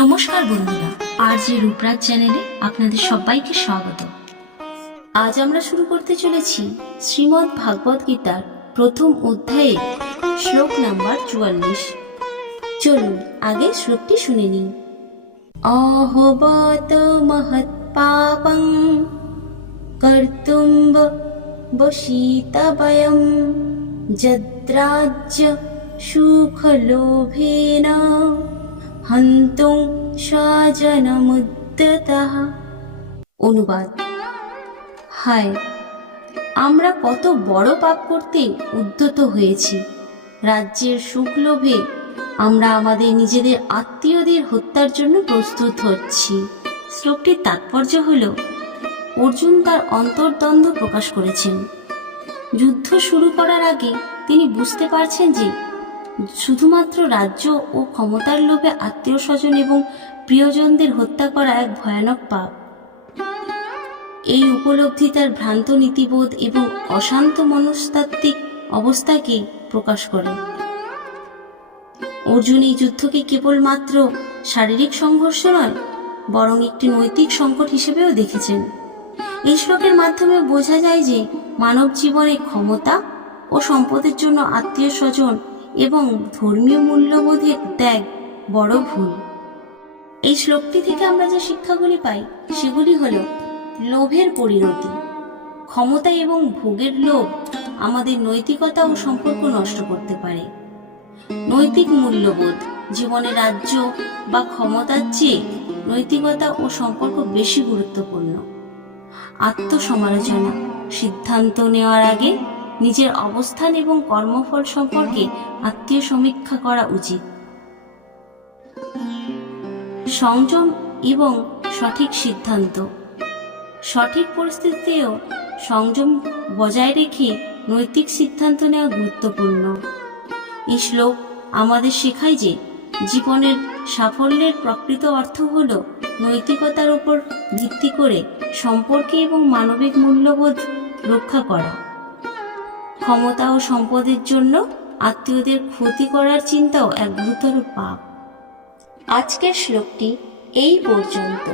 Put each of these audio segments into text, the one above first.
নমস্কার বন্ধুরা, আরজে রূপরাজ চ্যানেলে আপনাদের সবাইকে স্বাগত। আজ আমরা শুরু করতে চলেছি শ্রীমদ্ ভাগবত গীতার প্রথম অধ্যায়ে শ্লোক নাম্বার 44। চলুন আগে শ্লোকটি শুনে নিই। অহবত মহৎ পাপং কর্তুম বশীতবয়ম যদ্রাজ্য সুখলোভেন হন্তুং স্বজনমুদ্যতঃ। অনুবাদ: হায়, আমরা কত বড় পাপ করতে উদ্যত হয়েছি। রাজ্যের সুখ লোভে আমরা আমাদের নিজেদের আত্মীয়দের হত্যার জন্য প্রস্তুত হচ্ছি। শ্লোকটির তাৎপর্য হল, অর্জুন তার অন্তর্দ্বন্দ্ব প্রকাশ করেছেন। যুদ্ধ শুরু করার আগে তিনি বুঝতে পারছেন যে শুধুমাত্র রাজ্য ও ক্ষমতার লোভে আত্মীয় স্বজন এবং প্রিয়জনদের হত্যা করা এক ভয়ানক পাপ। এই উপলব্ধি তার ভ্রান্ত নীতিবোধ এবং অশান্ত মনস্তাত্ত্বিক অবস্থাকে প্রকাশ করে। অর্জুন এই যুদ্ধকে কেবলমাত্র শারীরিক সংঘর্ষ নয়, বরং একটি নৈতিক সংকট হিসেবেও দেখেছেন। এই শ্লোকের মাধ্যমে বোঝা যায় যে মানব জীবনে ক্ষমতা ও সম্পদের জন্য আত্মীয় স্বজন এবং ধর্মীয় মূল্যবোধের ত্যাগ বড় ভুল। এই শ্লোকটি থেকে আমরা যে শিক্ষাগুলি পাই সেগুলি হল: লোভের পরিণতি। ক্ষমতা এবং ভোগের লোভ আমাদের নৈতিকতা ও সম্পর্ক নষ্ট করতে পারে। নৈতিক মূল্যবোধ: জীবনে রাজ্য বা ক্ষমতার চেয়ে নৈতিকতা ও সম্পর্ক বেশি গুরুত্বপূর্ণ। আত্মসমালোচনা: সিদ্ধান্ত নেওয়ার আগে নিজের অবস্থান এবং কর্মফল সম্পর্কে আত্মীয় সমীক্ষা করা উচিত। সংযম এবং সঠিক সিদ্ধান্ত: সঠিক পরিস্থিতিতেও সংযম বজায় রেখে নৈতিক সিদ্ধান্ত নেওয়া গুরুত্বপূর্ণ। এই শ্লোক আমাদের শেখায় যে জীবনের সাফল্যের প্রকৃত অর্থ হল নৈতিকতার উপর ভিত্তি করে সম্পর্কে এবং মানবিক মূল্যবোধ রক্ষা করা। ক্ষমতা ও সম্পদের জন্য আত্মীয়দের ক্ষতি করার চিন্তাও এক গুরুতর পাপ। আজকের শ্লোকটি এই পর্যন্ত।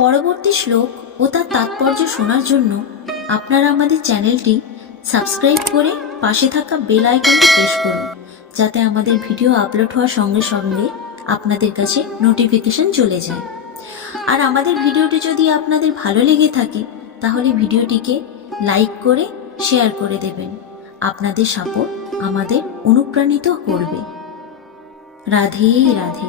পরবর্তী শ্লোক ও তার তাৎপর্য শোনার জন্য আপনারা আমাদের চ্যানেলটি সাবস্ক্রাইব করে পাশে থাকা বেল আইকনটি প্রেস করুন, যাতে আমাদের ভিডিও আপলোড হওয়ার সঙ্গে সঙ্গে আপনাদের কাছে নোটিফিকেশন চলে যায়। আর আমাদের ভিডিওটি যদি আপনাদের ভালো লেগে থাকে তাহলে ভিডিওটিকে লাইক করে শেয়ার করে দেবেন। আপনাদের সাপোর্ট আমাদের অনুপ্রাণিত করবে। রাধে রাধে।